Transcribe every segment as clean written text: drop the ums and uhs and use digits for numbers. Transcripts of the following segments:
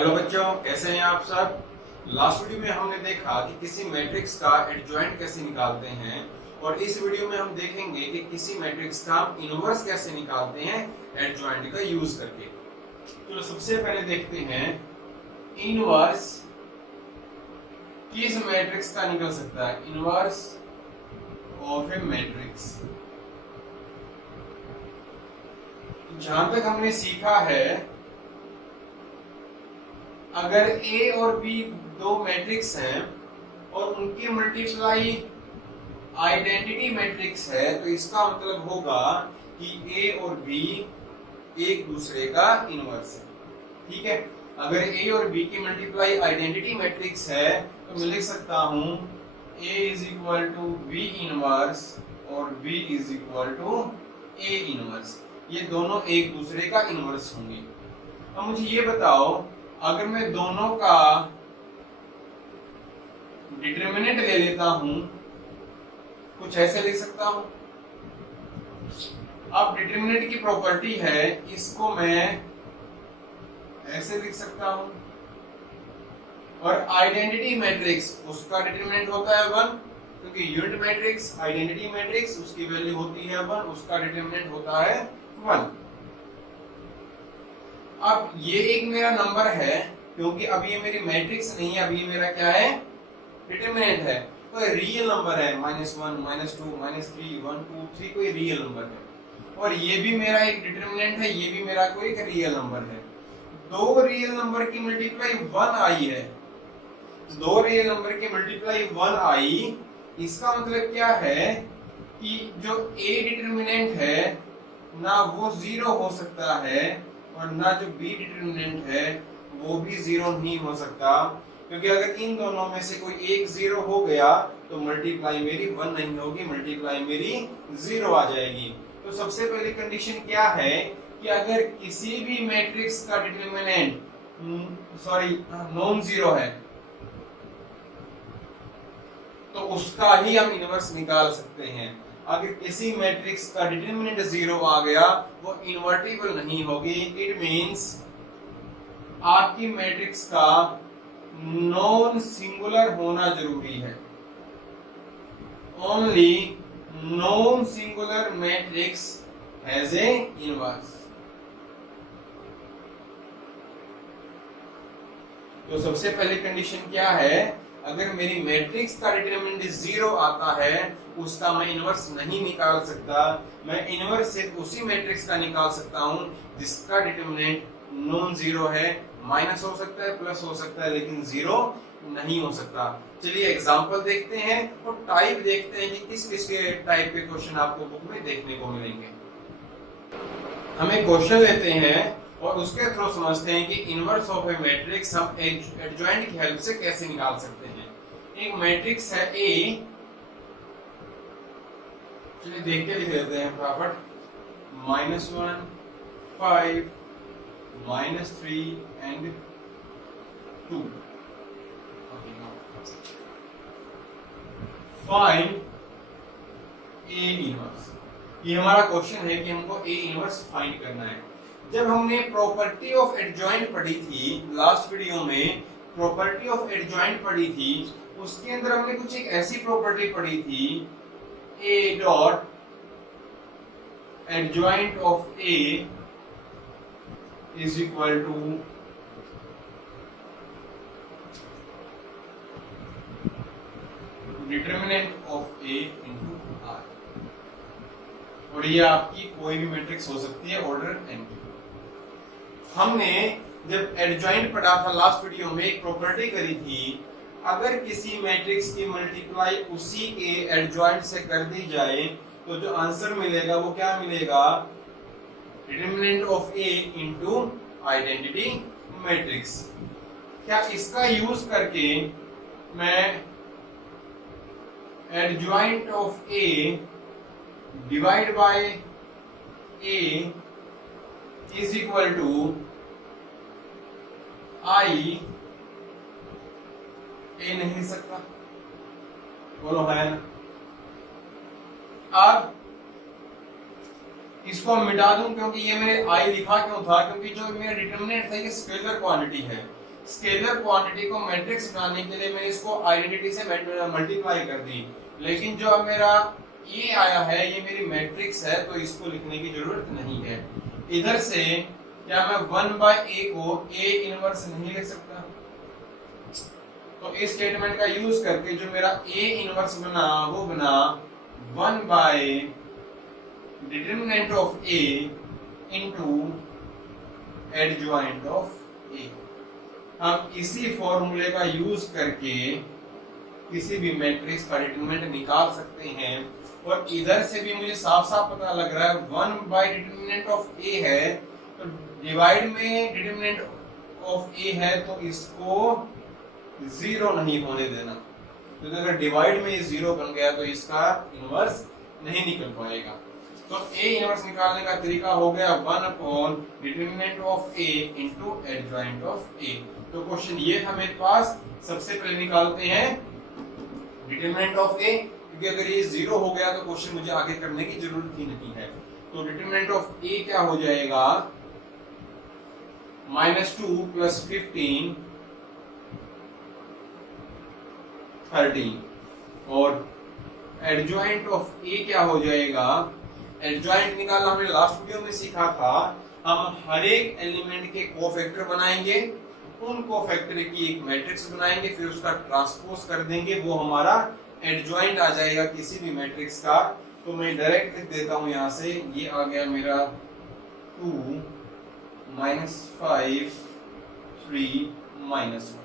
Hello बच्चों, कैसे हैं आप सब। लास्ट वीडियो में हमने देखा कि किसी मैट्रिक्स का एडजॉइंट कैसे निकालते हैं और इस वीडियो में हम देखेंगे कि किसी मैट्रिक्स का इनवर्स कैसे निकालते हैं एडजॉइंट का यूज करके। तो सबसे पहले देखते हैं इनवर्स किस मैट्रिक्स का निकल सकता है। इनवर्स ऑफ ए मैट्रिक्स, जहां तक हमने सीखा है, अगर ए और बी दो मैट्रिक्स हैं और उनकी मल्टीप्लाई आइडेंटिटी मैट्रिक्स है तो इसका मतलब होगा कि ए और बी एक दूसरे का इनवर्स है। ठीक है, अगर ए और बी की मल्टीप्लाई आइडेंटिटी मैट्रिक्स है तो मैं लिख सकता हूं A is equal to B inverse और B is equal to A inverse. ये दोनों एक दूसरे का इनवर्स होंगे। अब मुझे ये बताओ, अगर मैं दोनों का डिटरमिनेंट ले लेता हूं, कुछ ऐसे लिख सकता हूं। अब डिटरमिनेंट की प्रॉपर्टी है, इसको मैं ऐसे लिख सकता हूं। और आइडेंटिटी मैट्रिक्स, उसका डिटरमिनेंट होता है 1, क्योंकि यूनिट मैट्रिक्स आइडेंटिटी मैट्रिक्स उसकी वैल्यू होती है 1, उसका डिटरमिनेंट होता है 1। अब ये एक मेरा नंबर है, क्योंकि अब ये मेरी मैट्रिक्स नहीं है, अब ये मेरा क्या है, डिटरमिनेंट है। कोई रियल नंबर है, -1, -2, -3, 1, 2, 3 कोई रियल नंबर है। और ये भी मेरा एक डिटरमिनेंट है, ये भी मेरा कोई एक रियल नंबर है। दो रियल नंबर की मल्टीप्लाई 1 आई है, दो रियल नंबर की मल्टीप्लाई 1 आई। इसका मतलब क्या है कि जो ए डिटरमिनेंट है ना वो 0 हो सकता है और ना जो बी डिटरमिनेंट है वो भी 0 नहीं हो सकता, क्योंकि अगर इन दोनों में से कोई एक 0 हो गया तो मल्टीप्लाई मेरी 1 नहीं होगी, मल्टीप्लाई मेरी 0 आ जाएगी। तो सबसे पहली कंडीशन क्या है कि अगर किसी भी मैट्रिक्स का डिटरमिनेंट नॉन जीरो है तो उसका ही हम इनवर्स निकाल सकते हैं। अगर किसी मैट्रिक्स का डिटरमिनेंट 0 आ गया वो इन्वर्टिबल नहीं होगी। इट मींस आपकी मैट्रिक्स का नॉन सिंगुलर होना जरूरी है। Only non singular matrix has A inverse. तो सबसे पहली कंडीशन क्या है, अगर मेरी मैट्रिक्स का डिटरमिनेंट 0 आता है उसका मैं इनवर्स नहीं निकाल सकता। मैं इनवर्स सिर्फ उसी मैट्रिक्स का निकाल सकता हूं जिसका डिटरमिनेंट नॉन जीरो है। माइनस हो सकता है, प्लस हो सकता है, लेकिन 0 नहीं हो सकता। चलिए एग्जांपल देखते हैं और टाइप देखते हैं कि किस किस के टाइप के क्वेश्चन आपको बुक में देखने को मिलेंगे। हम एक क्वेश्चन लेते हैं और उसके थ्रू समझते हैं कि इनवर्स ऑफ ए मैट्रिक्स हम एडजॉइंट की हेल्प से कैसे निकाल सकते हैं। एक मैट्रिक्स है ए, चलिए देख के लिख लेते हैं फटाफट। -1, 5, -3 एंड 2। Find A inverse. ये हमारा क्वेश्चन है कि हमको ए इनवर्स फाइंड करना है। जब हमने प्रॉपर्टी ऑफ एडजॉइंट पढ़ी थी लास्ट वीडियो में, प्रॉपर्टी ऑफ एडजॉइंट पढ़ी थी, उसके अंदर हमने कुछ एक ऐसी प्रॉपर्टी पढ़ी थी, A dot adjoint of A is equal to determinant of A into R. और ये आपकी कोई भी मैट्रिक्स हो सकती है ऑर्डर n की। हमने जब एडजॉइंट पढ़ा था लास्ट वीडियो में, एक प्रॉपर्टी करी थी, अगर किसी मैट्रिक्स की मल्टीप्लाई उसी के एडजॉइंट से कर दी जाए तो जो आंसर मिलेगा वो क्या मिलेगा, determinant of A into identity matrix. क्या इसका यूज करके मैं adjoint of A divide by A is equal to I A नहीं सकता? बोलो है ना। अब इसको मिटा दूं, क्योंकि ये मैंने आई लिखा क्यों था, क्योंकि जो मेरा डिटरमिनेंट था ये स्केलर क्वांटिटी है। स्केलर क्वांटिटी को मैट्रिक्स बनाने के लिए मैंने इसको आइडेंटिटी से मल्टीप्लाई कर दी, लेकिन जो अब मेरा ये आया है ये मेरी मैट्रिक्स है, तो इसको लिखने की जरूरत नहीं है। इधर से क्या मैं 1/a को a इनवर्स नहीं लिख सकता? तो इस स्टेटमेंट का यूज करके जो मेरा a इनवर्स बना वो बना 1/, determinant of a into adjoint of a। हम इसी फॉर्मूले का यूज करके किसी भी मैट्रिक्स का डिटरमिनेंट निकाल सकते हैं, और इधर से भी मुझे साफ साफ पता लग रहा है 1/, डिटरमिनेंट ऑफ a है, तो डिवाइड में डिटरमिनेंट ऑफ a है तो इसको जीरो नहीं होने देना, क्योंकि अगर डिवाइड में जीरो बन गया तो इसका इनवर्स नहीं निकल पाएगा। तो a इनवर्स निकालने का तरीका हो गया 1 determinant of a into adjoint of a। तो क्वेश्चन ये था मेरे पास, सबसे पहले निकालते हैं डिटरमिनेंट ऑफ a, क्योंकि अगर ये जीरो हो गया तो क्वेश्चन मुझे आगे करने की जरूरत ही नहीं है। तो डिटरमिनेंट ऑफ a क्या हो जाएगा, -2 + 15 13, और एडजॉइंट ऑफ a क्या हो जाएगा, एडजॉइंट निकालना हमने लास्ट वीडियो में सीखा था। हम हर एक एलिमेंट के कोफैक्टर बनाएंगे, उन कोफैक्टर की एक मैट्रिक्स बनाएंगे, फिर उसका ट्रांसपोज कर देंगे, वो हमारा एडजॉइंट आ जाएगा किसी भी मैट्रिक्स का। तो मैं डायरेक्ट लिख देता हूं यहां से, ये आ गया मेरा 2 -5 3 -1।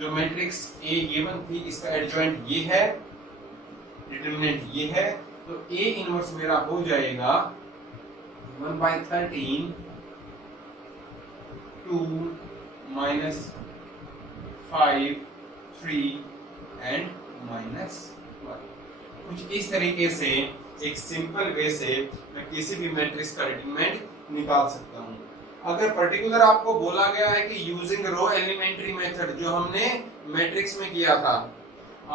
जो मैट्रिक्स A गिवन थी इसका एडजॉइंट ये है, डिटरमिनेंट ये है, तो A इनवर्स मेरा हो जाएगा 1/13 2 -5 3 एंड -1। कुछ इस तरीके से एक सिंपल वे से मैं किसी भी मैट्रिक्स का डिटरमिनेंट निकाल सकता हूं। अगर पर्टिकुलर आपको बोला गया है कि यूजिंग रो एलिमेंट्री मेथड, जो हमने मैट्रिक्स में किया था,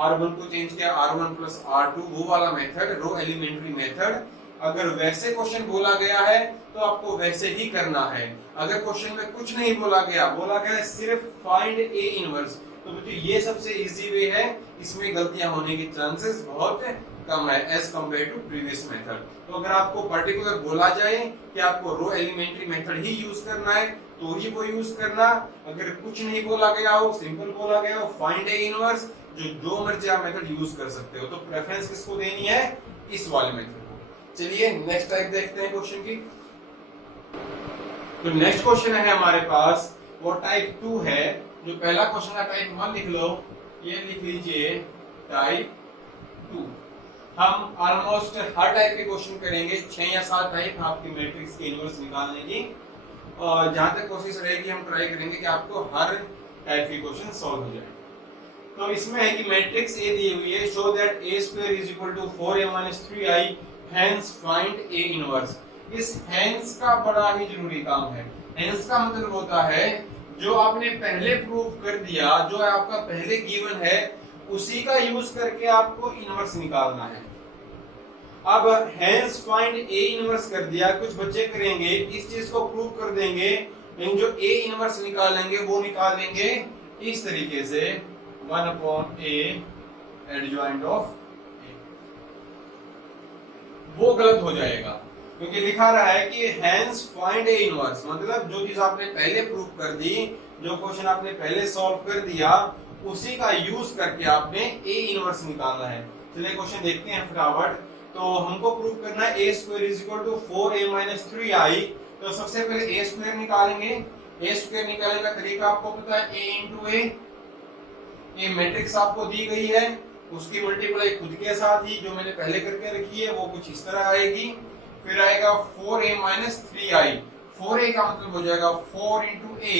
R1 को चेंज किया R1 + R2, वो वाला मेथड, रो एलिमेंट्री मेथड, अगर वैसे क्वेश्चन बोला गया है तो आपको वैसे ही करना है। अगर क्वेश्चन में कुछ नहीं बोला गया है सिर्फ फाइंड A इनवर्स, तो मुझे ये सबसे इजी वे है, इसमें गलतियां होने के चांसेस बहुत कम है as compare to previous method. तो अगर आपको पर्टिकुलर बोला जाए कि आपको रो एलिमेंट्री मेथड ही यूज करना है तो ही वो यूज करना, अगर कुछ नहीं बोला गया हो, सिंपल बोला गया हो फाइंड A इनवर्स, जो मर्जी आप मेथड यूज कर सकते हो। तो प्रेफरेंस किसको देनी है, इस वाले मेथड को। चलिए नेक्स्ट टाइप देखते हैं क्वेश्चन की। तो नेक्स्ट क्वेश्चन है हमारे पास, वो टाइप 2 है। जो पहला क्वेश्चन है टाइप 1 लिख लो, ये लिख लीजिए टाइप 2। हम ऑलमोस्ट हर टाइप के क्वेश्चन करेंगे, 6 या 7 टाइप आपकी मैट्रिक्स के इनवर्स निकालने की, और जहां तक कोशिश रहेगी हम ट्राई करेंगे कि आपको हर टाइप के क्वेश्चन सॉल्व हो जाए। तो इसमें है कि मैट्रिक्स A दी हुई है, show that A² = 4A - 3I, hence find A inverse. इस हेंस का बड़ा ही जरूरी काम है। हेंस का मतलब होता है जो आपने पहले प्रूव कर दिया, जो आपका पहले गिवन है, उसी का यूज करके आपको इनवर्स निकालना है। अब हेंस फाइंड A इनवर्स कर दिया, कुछ बच्चे करेंगे इस चीज को प्रूव कर देंगे, लेकिन जो A इनवर्स निकालेंगे वो निकालेंगे इस तरीके से 1/A एडजॉइंट ऑफ A। वो गलत हो जाएगा, क्योंकि लिखा रहा है कि हेंस फाइंड A इनवर्स, मतलब जो चीज आपने पहले प्रूव कर दी, जो क्वेश्चन आपने पहले सॉल्व कर दिया, उसी का यूज करके आपने A इनवर्स निकालना है। चलिए क्वेश्चन देखते हैं फटाफट। तो हमको प्रूव करना है A² = 4A - 3I। तो सबसे पहले A² निकालेंगे। A² निकालने का तरीका आपको पता है, A × A। ये मैट्रिक्स आपको दी गई है, उसकी मल्टीप्लाई खुद के साथ ही जो मैंने पहले करके रखी है वो कुछ इस तरह आएगी। फिर आएगा 4A - 3I। 4A का मतलब हो जाएगा 4 × A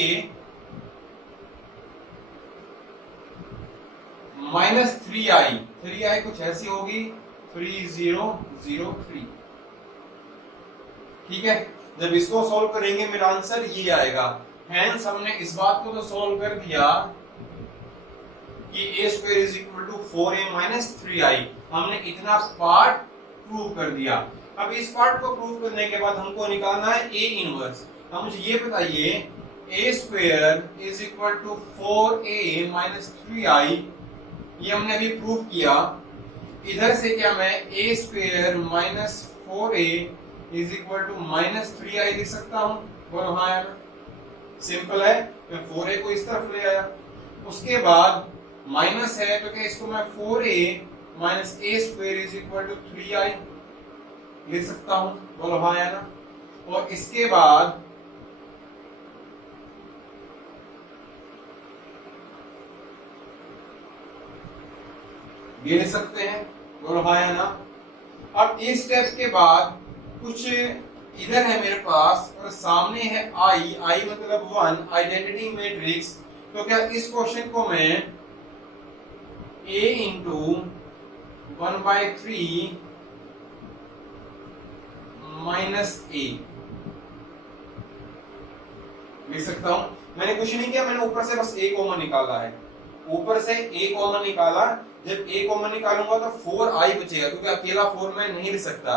माइनस 3I। 3I कुछ ऐसी होगी 3003। ठीक है, जब इसको सॉल्व करेंगे मेरा आंसर ये आएगा। हेंस हमने इस बात को तो सॉल्व कर दिया कि A² = 4A - 3I। हमने इतना पार्ट प्रूव कर दिया। अब इस पार्ट को प्रूव करने के बाद हमको निकालना है A इनवर्स। अब मुझे ये बताइए A square is equal to 4a minus 3i, ये हमने अभी प्रूव किया। इधर से क्या मैं A square minus 4a is equal to minus 3i लिख सकता हूं? बोलो हाँ या ना? सिंपल है, मैं 4a को इस तरफ ले आया, उसके बाद माइनस है तो क्या इसको मैं 4a minus A square is equal to 3i लिख सकता हूं? बोलो हाँ या ना? और इसके बाद ये लिख सकते हैं, बोलो हाँ या ना? अब इस स्टेप के बाद कुछ इधर है मेरे पास और सामने है आई, आई मतलब 1, आइडेंटिटी मैट्रिक्स। तो क्या इस क्वेश्चन को मैं a इंटू 1/3 माइनस a लिख सकता हूं? मैंने कुछ नहीं किया, मैंने ऊपर से बस a कॉमन निकाला है, ऊपर से a कॉमन निकाला। जब a कॉमन निकालूंगा तो 4i बचेगा, क्योंकि अकेला 4 मैं नहीं लिख सकता,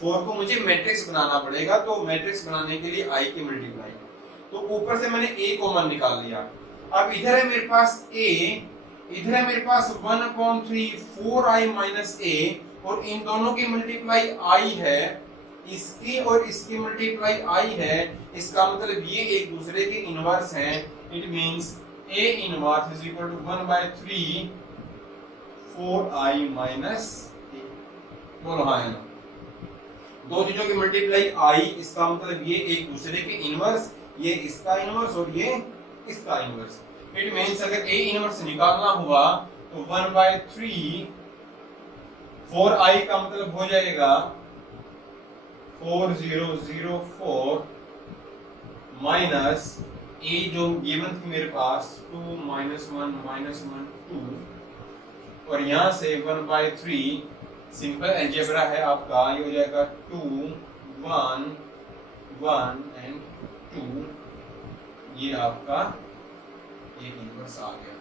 4 को मुझे मैट्रिक्स बनाना पड़ेगा, तो मैट्रिक्स बनाने के लिए i की मल्टीप्लाई, तो ऊपर से मैंने a कॉमन निकाल लिया। अब इधर है मेरे पास a, इधर है मेरे पास 1/3 4i माइनस a, और इन दोनों की मल्टीप्लाई i है, इसकी और इसकी मल्टीप्लाई i है। इसका मतलब ये एक दूसरे के इनवर्स हैं। It means a inverse is equal to 1/3 4i minus a। बोलो हाँ या ना? दो चीजों की मल्टीप्लाई i, इसका मतलब ये एक दूसरे के इनवर्स, ये इसका इनवर्स और ये इसका इनवर्स। इट मींस अगर a इनवर्स निकालना हुआ तो 1/3 4i का मतलब हो जाएगा 4004 माइनस a जो गिवन थी मेरे पास 2 -1 -1 2, और यहां से 1/3 सिंपल अलजेब्रा है आपका, ये हो जाएगा 2 1 1 एंड 2, ये आपका एक इनवर्स आ गया।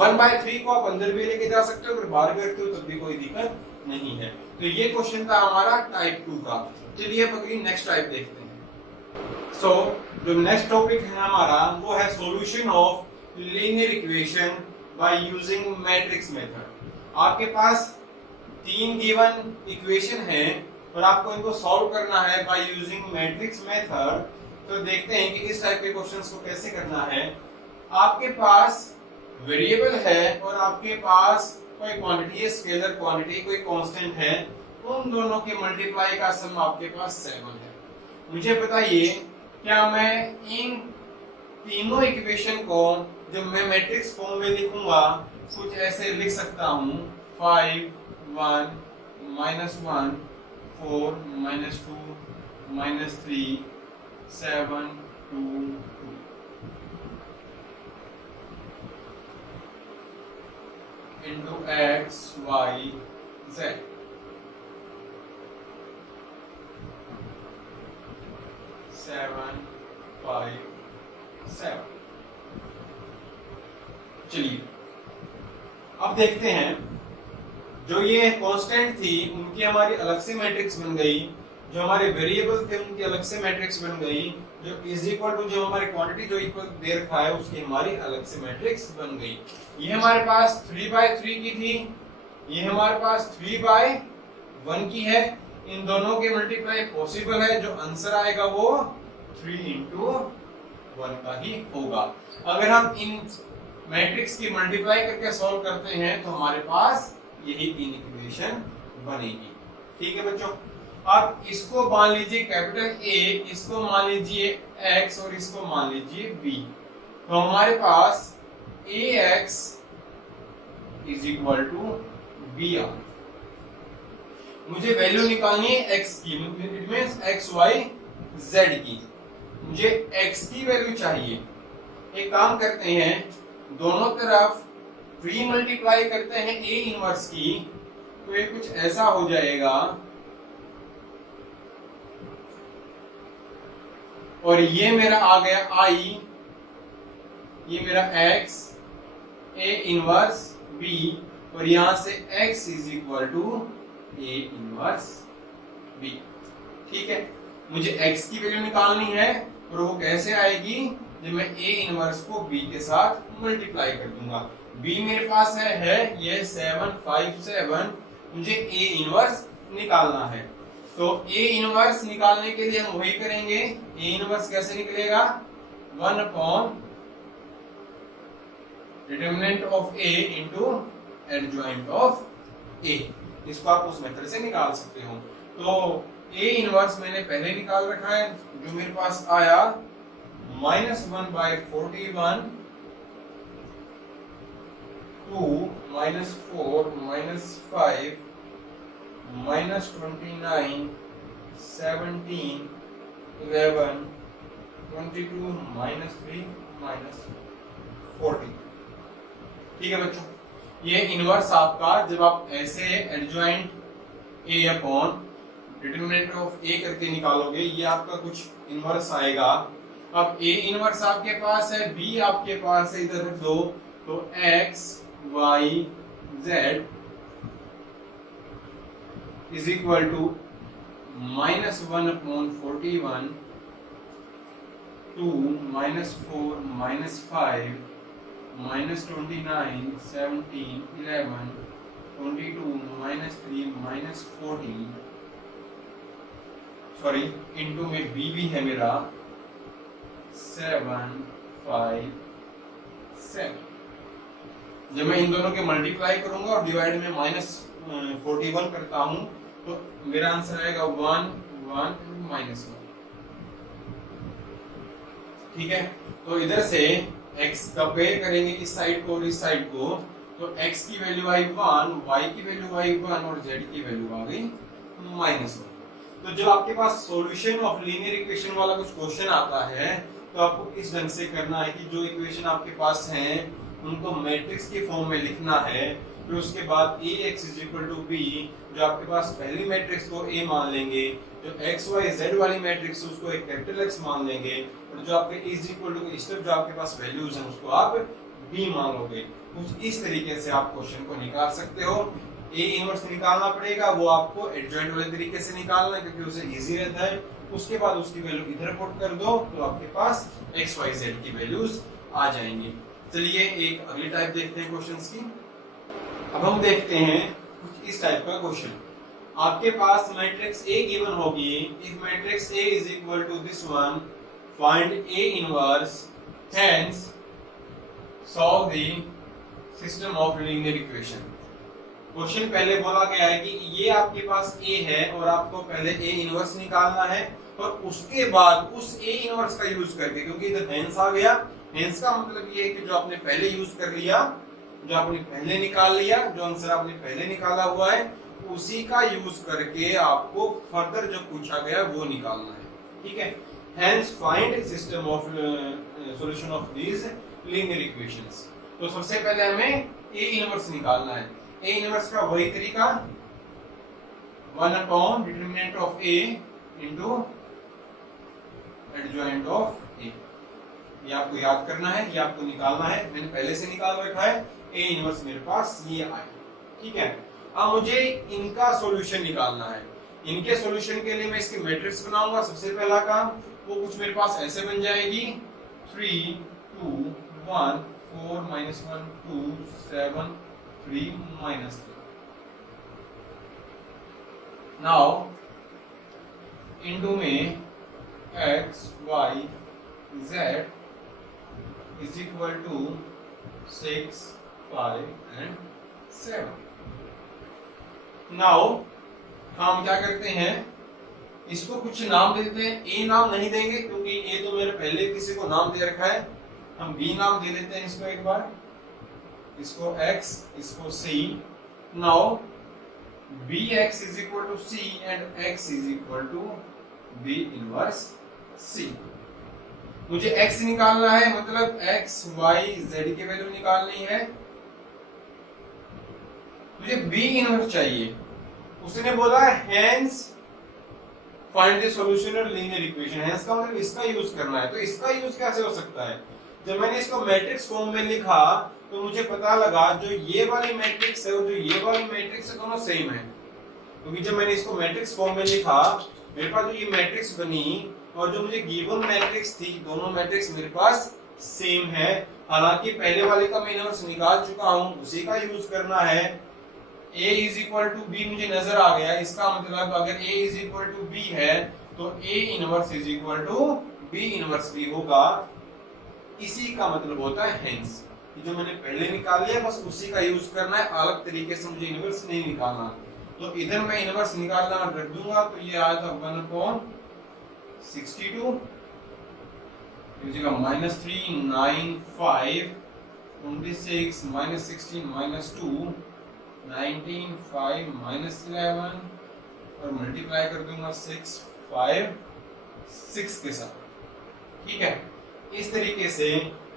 1/3 को आप अंदर भी लेके जा सकते हो, अगर बाहर भी रखते हो तब भी कोई दिक्कत नहीं है। तो ये क्वेश्चन था हमारा टाइप 2 का। चलिए अब अगली नेक्स्ट टाइप देखते हैं। सो जो नेक्स्ट टॉपिक है हमारा वो है solution of linear equation by using matrix method. आपके पास 3 गिवन इक्वेशन है और आपको इनको सॉल्व करना है बाय यूजिंग मैट्रिक्स मेथड। तो देखते हैं कि इस टाइप के क्वेश्चंस को कैसे करना है। आपके पास वेरिएबल है और आपके पास कोई क्वांटिटी है, स्केलर क्वांटिटी, कोई कांस्टेंट है, उन दोनों के मल्टीप्लाई का सम आपके पास 7 है। मुझे बताइए क्या मैं इन तीनों इक्वेशन को जब मैं मैट्रिक्स फॉर्म में लिखूंगा कुछ ऐसे लिख सकता हूं 5 1 -1 4 -2 -3 7 2 2 into x y z। Seven 5 7। चलिए अब देखते हैं, जो ये कांस्टेंट थी उनकी हमारी अलग से मैट्रिक्स बन गई, जो हमारे वेरिएबल थे उनकी अलग से मैट्रिक्स बन गई, जो इज इक्वल टू जो हमारी क्वांटिटी जो इक्वल दे रखा है उसकी हमारी अलग से मैट्रिक्स बन गई। ये हमारे पास 3/3 की थी, ये हमारे पास 3/1 की है। इन दोनों के मल्टीप्लाई पॉसिबल है, जो आंसर आएगा वो 3 into 1 का ही होगा। अगर हम इन मैट्रिक्स की मल्टीप्लाई करके सॉल्व करते हैं तो हमारे पास यही 3 इक्वेशन बनेगी। ठीक है बच्चों, अब इसको मान लीजिए कैपिटल A, इसको मान लीजिए x और इसको मान लीजिए b। तो हमारे पास ax is equal to b आ। मुझे वैल्यू निकालनी है x की, it means x y z की। मुझे x की वैल्यू चाहिए। एक काम करते हैं, दोनों तरफ प्री मल्टीप्लाई करते हैं a इनवर्स की, तो ये कुछ ऐसा हो जाएगा, और ये मेरा आ गया i, ये मेरा x, a इनवर्स b, और यहां से x is equal to a inverse b। ठीक है, मुझे x की वैल्यू निकालनी है और वो कैसे आएगी, जब मैं ए इनवर्स को बी के साथ मल्टीप्लाई कर दूंगा। बी मेरे पास है ये 7 5 7, मुझे ए इनवर्स निकालना है। तो ए इनवर्स निकालने के लिए हम वही करेंगे। ए इनवर्स कैसे निकलेगा? 1 upon determinant of A into adjoint of A. इसको आप उस मेथड से निकाल सकते हो। तो ए इनवर्स मैंने पहले निकाल रखा है, जो मेरे पास आया -1/41 2 -4 -5 -29 17 11 22 -3 -40। ठीक है बच्चों, ये इनवर्स आपका जब आप ऐसे adjoint A upon determinant of A करके निकालोगे, ये आपका कुछ इनवर्स आएगा। अब ए इनवर्स आपके पास है, बी आपके पास है, इधर रख दो। तो x y z is equal to -1 upon 41 2 -4 -5 -29 17 11 22 -3 -40 sorry into में बी भी है मेरा 7 5 7। जब मैं इन दोनों के मल्टीप्लाई करूंगा और डिवाइड में -41 करता हूं तो मेरा आंसर आएगा 1 1 -1। ठीक है, तो इधर से x कंपेयर करेंगे इस साइड को और इस साइड को, तो x की वैल्यू आई 1, y की वैल्यू आई 1 और z की वैल्यू आ गई -1। तो जब आपके पास सॉल्यूशन ऑफ लीनियर इक्वेशन वाला कुछ क्वेश्चन आता है तो आपको इस ढंग से करना है कि जो इक्वेशन आपके पास हैं उनको मैट्रिक्स के फॉर्म में लिखना है। फिर उसके बाद Ax = b, जो आपके पास पहली मैट्रिक्स को A मान लेंगे, जो x y z वाली मैट्रिक्स है उसको एक कैपिटल X मान लेंगे, और जो आपके इस तरफ जो आपके पास वैल्यूज हैं उसको आप b मान लोगे। कुछ इस तरीके से आप क्वेश्चन को निकाल सकते हो। ए इनवर्स निकालना पड़ेगा, वो आपको एडजॉइंट वाले तरीके से निकालना है क्योंकि उसे इजी रहता है। उसके बाद उसकी वैल्यू इधर पुट कर दो तो आपके पास x y z की वैल्यूज आ जाएंगी। चलिए एक अगली टाइप देखते हैं क्वेश्चंस की। अब हम देखते हैं कुछ इस टाइप का क्वेश्चन। आपके पास मैट्रिक्स A गिवन होगी। If matrix A is equal to this one, find A inverse, hence solve the system of linear equation. Question पहले बोला गया है कि ये आपके पास A है और आपको पहले A इनवर्स निकालना है और उसके बाद उस A इनवर्स का यूज करके, क्योंकि इधर हेंस आ गया, हेंस का मतलब ये है कि जो आपने पहले यूज कर लिया, जो आपने पहले निकाल लिया, जो आंसर आपने पहले निकाला हुआ है उसी का यूज करके आपको फर्दर जो पूछा गया वो निकालना है। ठीक है, hence find system of solution of these linear equations. तो सबसे पहले हमें A इनवर्स निकालना है। A इनवर्स का वही तरीका 1 upon determinant of A into adjoint of A। ये आपको याद करना है, ये आपको निकालना है। मैंने पहले से निकाल रखा है। A इनवर्स मेरे पास ये आया। ठीक है, अब मुझे इनका सॉल्यूशन निकालना है। इनके सॉल्यूशन के लिए मैं इसकी मैट्रिक्स बनाऊंगा। सबसे पहला काम वो कुछ मेरे पास ऐसे बन जाएगी 3 2 1 4 -1 2 7 3 -3। नाउ इनटू में x y z is equal to 6 5 and 7। Now हम क्या करते हैं, इसको कुछ नाम देते हैं। A नाम नहीं देंगे क्योंकि A तो मेरे पहले किसी को नाम दे रखा है। हम B नाम दे देते हैं इसको एक बार, इसको x, इसको c। Now bx is equal to c and x is equal to b inverse c। मुझे x निकालना है, मतलब x y z की वैल्यू निकालनी है। मुझे b इनवर्स चाहिए। उसने बोला hence find the solution of linear equation. Hence का मतलब इसका यूज करना है। तो इसका यूज कैसे हो सकता है? जब मैंने इसको मैट्रिक्स फॉर्म में लिखा तो मुझे पता लगा जो ये वाली मैट्रिक्स है और जो ये वाली मैट्रिक्स है दोनों सेम है। क्योंकि जब मैंने इसको मैट्रिक्स फॉर्म में लिखा, मेरे पास जो ये मैट्रिक्स बनी और जो मुझे गिवन मैट्रिक्स थी, दोनों मैट्रिक्स मेरे पास सेम है। हालांकि पहले वाले का मैं इनवर्स निकाल चुका हूं, उसी का यूज करना है। A is equal to B मुझे नजर आ गया, इसका मतलब अगर A is equal to B है तो A inverse is equal to B inverse भी होगा। इसी का मतलब होता है हेंस। जो मैंने पहले निकाल लिया बस उसी का यूज करना है, अलग तरीके से मुझे इनवर्स नहीं निकालना। तो इधर मैं इनवर्स निकालना रख दूंगा, तो ये आया था 1/62 -3 9 5 26 -16 -2 19 5 -11 और मल्टीप्लाई कर दूंगा 6 5 6 के साथ। ठीक है, इस तरीके से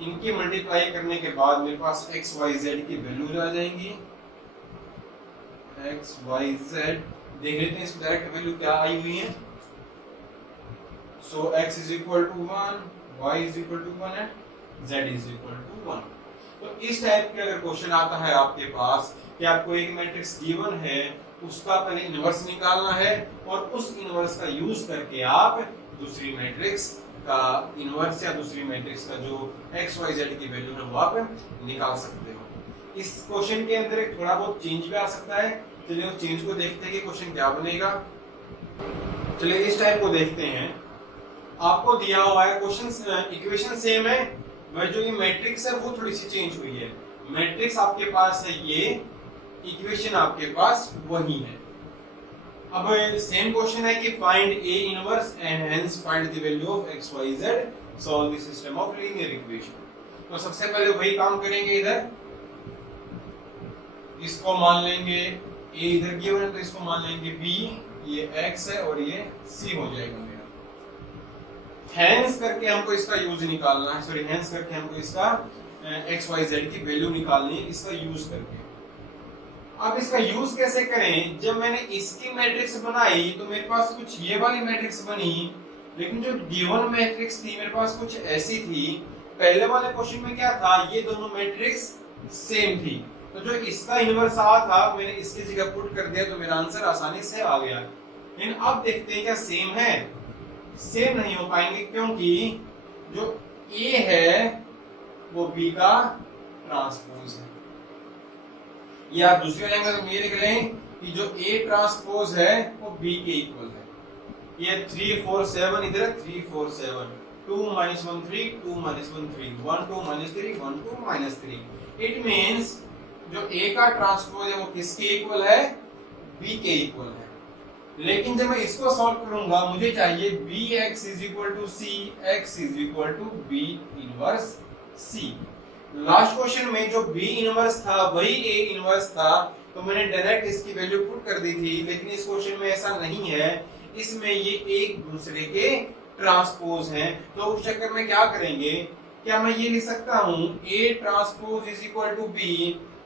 इनकी मल्टीप्लाई करने के बाद मेरे पास x y z की वैल्यूज आ जाएंगी। x y z देख लेते हैं इसकी डायरेक्ट वैल्यू क्या आई हुई है। So x is equal to 1, y is equal to 1 and z is equal to 1। तो इस टाइप के अगर क्वेश्चन आता है आपके पास कि आपको एक मैट्रिक्स गिवन है, उसका पहले इनवर्स निकालना है और उस इनवर्स का यूज करके आप दूसरी मैट्रिक्स का इनवर्स या दूसरी मैट्रिक्स का जो x y z की वैल्यू है वो आप निकाल सकते हो। इस क्वेश्चन के अंदर एक थोड़ा बहुत चेंज भी आ सकता है। चलिए उस चेंज को देखते हैं कि क्वेश्चन क्या बनेगा। चलिए इस टाइप को देखते हैं। आपको दिया हुआ है क्वेश्चन, इक्वेशन सेम है, वह जो ये मैट्रिक्स है वो थोड़ी सी चेंज हुई है। मैट्रिक्स आपके पास है ये, इक्वेशन आपके पास वही है। अब सेम क्वेश्चन है कि find A inverse and hence find the value of x y z, solve the system of linear equation. तो सबसे पहले वही काम करेंगे, इधर इसको मान लेंगे a इधर गिवन है तो इसको मान लेंगे b, ये x है और ये c हो जाएगा मेरा। हेंस करके हमको इसका यूज निकालना है, सॉरी हेंस करके हमको इसका x y z की वैल्यू निकालनी है इसका यूज करके। अब इसका यूज कैसे करें? जब मैंने इसकी मैट्रिक्स बनाई तो मेरे पास कुछ ये वाली मैट्रिक्स बनी, लेकिन जो गिवन मैट्रिक्स थी मेरे पास कुछ ऐसी थी। पहले वाले क्वेश्चन में क्या था, ये दोनों मैट्रिक्स सेम थी, तो जो इसका इनवर्स आ था मैंने इसकी जगह पुट कर दिया तो मेरा आंसर आसानी से आ गया। लेकिन अब देखते हैं क्या सेम है। सेम नहीं हो पाएंगे क्योंकि जो A है वो B का ट्रांसपोज है। ये आप दूसरी एंगल में ये निकलें कि जो A ट्रांसपोज है वो B के इक्वल है। ये 3 4 7 इधर है, 3 4 7 2 -1 3 2 -1 3 1 2 -3 1 2 -3। इट मींस जो A का ट्रांसपोज है वो किसके इक्वल है? B के इक्वल है। लेकिन जब मैं इसको सॉल्व करूंगा मुझे चाहिए bx = c, x = b inverse c। Last question में जो b इनवर्स था वही a इनवर्स था, तो मैंने डायरेक्ट इसकी वैल्यू पुट कर दी थी। लेकिन इस क्वेश्चन में ऐसा नहीं है, इसमें ये एक दूसरे के ट्रांसपोज हैं। तो उस चक्कर में क्या करेंगे, क्या मैं ये लिख सकता हूं a ट्रांसपोज = b।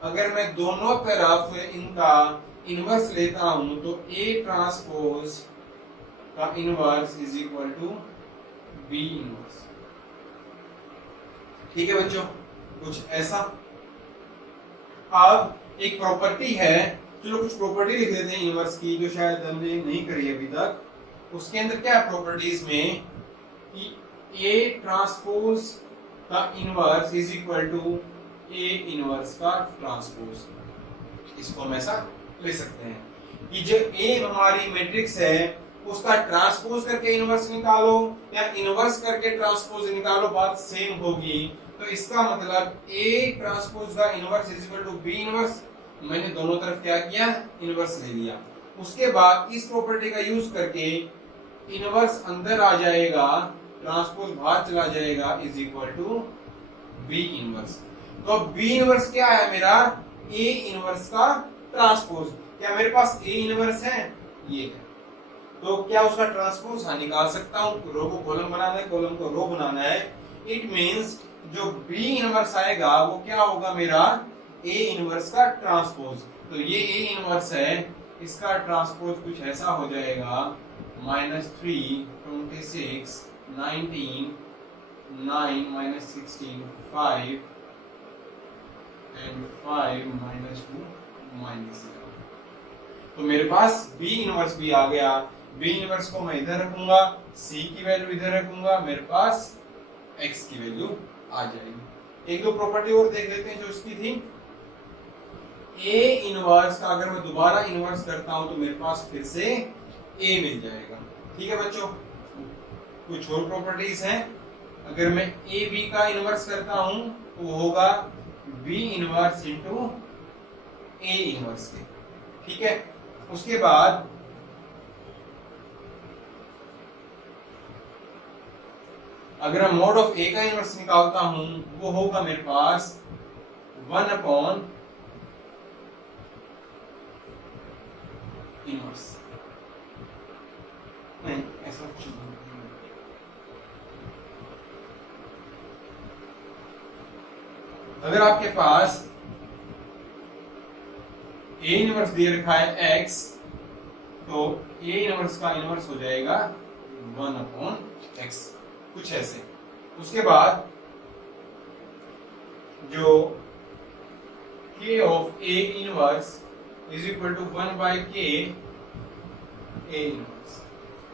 अगर मैं दोनों तरफ इनका इनवर्स लेता हूं तो A ट्रांसपोज का इनवर्स = B इनवर्स। ठीक है बच्चों, कुछ ऐसा। अब एक प्रॉपर्टी है, चलो कुछ प्रॉपर्टी लिख लेते हैं इनवर्स की, जो शायद हमने नहीं करी अभी तक। उसके अंदर क्या है प्रॉपर्टीज में कि A ट्रांसपोज का इनवर्स = A इनवर्स का ट्रांसपोज। इसको हम ऐसा ले सकते हैं कि जो A हमारी मैट्रिक्स है उसका ट्रांसपोज करके इनवर्स निकालो या इनवर्स करके ट्रांसपोज निकालो, बात सेम होगी। तो इसका मतलब A ट्रांसपोज का इनवर्स = B इनवर्स। मैंने दोनों तरफ क्या किया, इनवर्स ले लिया। उसके बाद इस प्रॉपर्टी का यूज करके इनवर्स अंदर आ जाएगा, ट्रांसपोज बाहर चला जाएगा, = B इनवर्स। तो B इनवर्स क्या है मेरा, A इनवर्स का ट्रांसपोज। क्या मेरे पास A इनवर्स है, ये है, तो क्या उसका ट्रांसपोज? हाँ, निकाल सकता हूँ। रो को कॉलम बनाना है, कॉलम को रो बनाना है। इट मींस जो B इनवर्स आएगा वो क्या होगा मेरा, A इनवर्स का ट्रांसपोज। तो ये A इनवर्स है, इसका ट्रांसपोज कुछ ऐसा हो जाएगा -3 26 19 9 -16 5 and 5 -2 -7। तो मेरे पास B इनवर्स भी आ गया। बी इनवर्स को मैं इधर रखूंगा, सी की वैल्यू इधर रखूंगा, मेरे पास एक्स की वैल्यू आ जाएगी। एक दो प्रॉपर्टी और देख लेते हैं जो इसकी थी। ए इनवर्स का अगर मैं दोबारा इनवर्स करता हूं तो मेरे पास फिर से ए मिल जाएगा। ठीक है बच्चों, कुछ और प्रॉपर्टीज हैं। अगर मैं ए बी का इनवर्स करता हूं तो होगा B inverse into A inverse के। ठीक है, उसके बाद अगर मैं मोड ऑफ ए का इनवर्स निकालता हूं वो होगा मेरे पास 1 अपॉन इनवर्स। नहीं, ऐसा कुछ नहीं। अगर आपके पास ए इनवर्स दे रखा है x, तो ए इनवर्स का इनवर्स हो जाएगा 1 अपॉन x, कुछ ऐसे। उसके बाद जो k of a inverse is equal to 1 by k a inverse.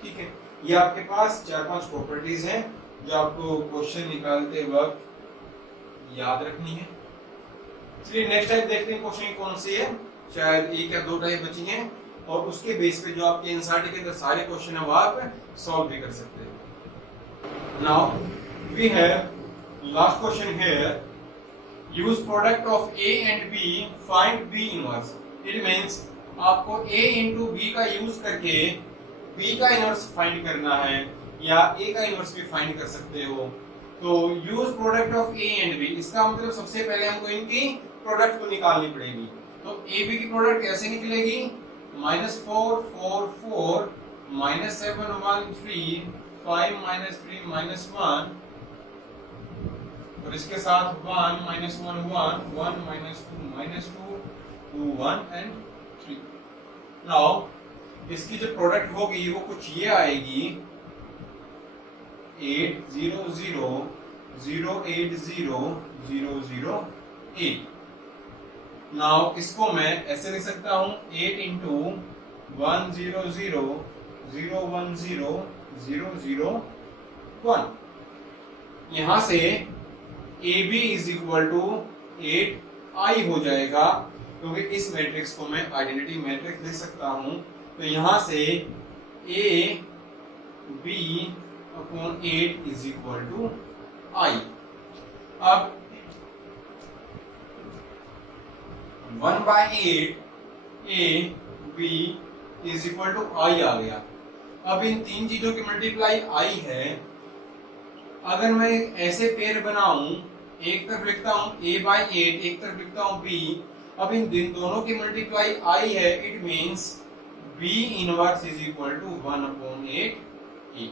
ठीक है, ये आपके पास 4-5 प्रॉपर्टीज हैं जो आपको क्वेश्चन निकालते वक्त याद रखनी है। चलिए नेक्स्ट टाइप देखते हैं क्वेश्चन कौन सी है। शायद एक या दो टाइप बची हैं और उसके बेस पे जो आपके एनसीईआरटी के अंदर सारे क्वेश्चन है वो आप सॉल्व भी कर सकते हैं। Now we have last question here, use product of A and B, find B inverse. It means आपको ए इंटू बी का यूज करके बी का इनवर्स फाइंड करना है या ए का इनवर्स भी फाइंड कर सकते हो। तो use product of A and B, इसका मतलब सबसे पहले हमको इनकी प्रोडक्ट को निकालनी पड़ेगी। तो ए बी की प्रोडक्ट कैसे निकलेगी? -4 4 4 -7 1 3 5 -3 -1 और इसके साथ 1 -1 1 1 -2 2 1 एंड 3। नाउ इसकी जो प्रोडक्ट होगी वो कुछ ये आएगी 8 0 0 0 8 0 0 0 8। नाउ इसको मैं ऐसे लिख सकता हूं 8 इंटू 1 0 0 0 1 0 0 0 1। यहां से A B is equal to 8i हो जाएगा, क्योंकि इस मैट्रिक्स को मैं आइडेंटिटी मैट्रिक्स लिख सकता हूं। तो यहां से A B upon 8 is equal to I. अब 1 by 8 A B is equal to I आ गया। अब इन तीन चीजों की मल्टीप्लाई आई है। अगर मैं ऐसे पेयर बनाऊं, एक तरफ लिखता हूं a बाई 8, एक तरफ लिखता हूं b, अब इन दोनों की मल्टीप्लाई आई है, it means b inverse is equal to 1 upon 8 a।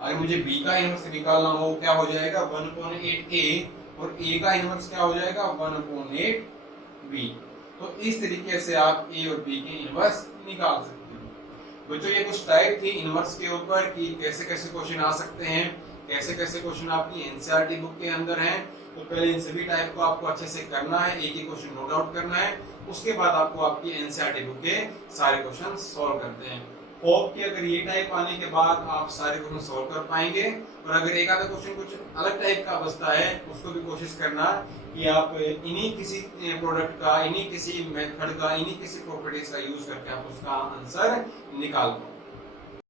अगर मुझे b का इनवर्स निकालना हो क्या हो जाएगा 1 अपॉन 8 a, और a का इनवर्स क्या हो जाएगा 1 अपॉन 8 b। तो इस तरीके से आप a और b के इनवर्स निकाल सकते हो। बच्चों ये कुछ टाइप थी इनवर्स के ऊपर कि कैसे कैसे क्वेश्चन आ सकते हैं, कैसे कैसे क्वेश्चन आपकी एनसीईआरटी बुक के अंदर हैं। तो पहले इन सभी टाइप को आपको अच्छे से करना है, एक ही क्वेश्चन नोट आउट करना है, उसके बाद आपको आपकी एनसीईआरटी बुक के सारे क्वेश्चन सॉल्व करते हैं। होप कि अगर ये टाइप आने के बाद आप सारे क्वेश्चन सॉल्व कर पाएंगे, और अगर एक आधा क्वेश्चन कुछ अलग टाइप का बचता है उसको भी कोशिश करना कि आप इन्हीं किसी प्रोडक्ट का, इन्हीं किसी मेथड का, इन्हीं किसी प्रॉपर्टीज का यूज करके आप उसका आंसर निकाल पाओ।